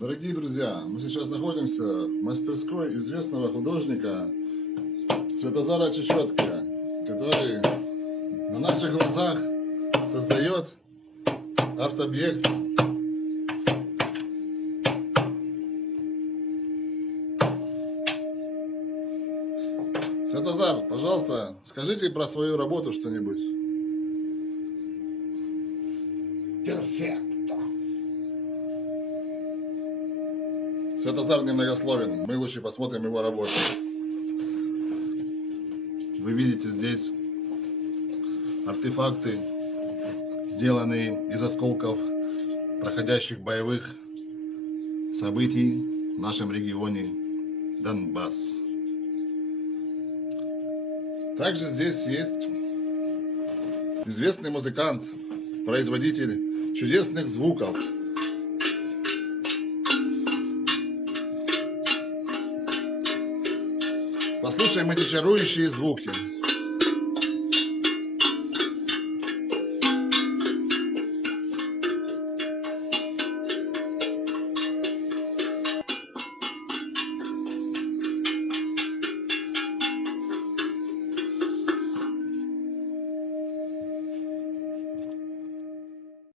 Дорогие друзья, мы сейчас находимся в мастерской известного художника Святозара Чечетки, который на наших глазах создает арт-объект. Святозар, пожалуйста, скажите про свою работу что-нибудь. Перфекто. Святозар немногословен, мы лучше посмотрим его работу. Вы видите здесь артефакты, сделанные из осколков проходящих боевых событий в нашем регионе Донбасс. Также здесь есть известный музыкант, производитель чудесных звуков. Послушаем эти чарующие звуки.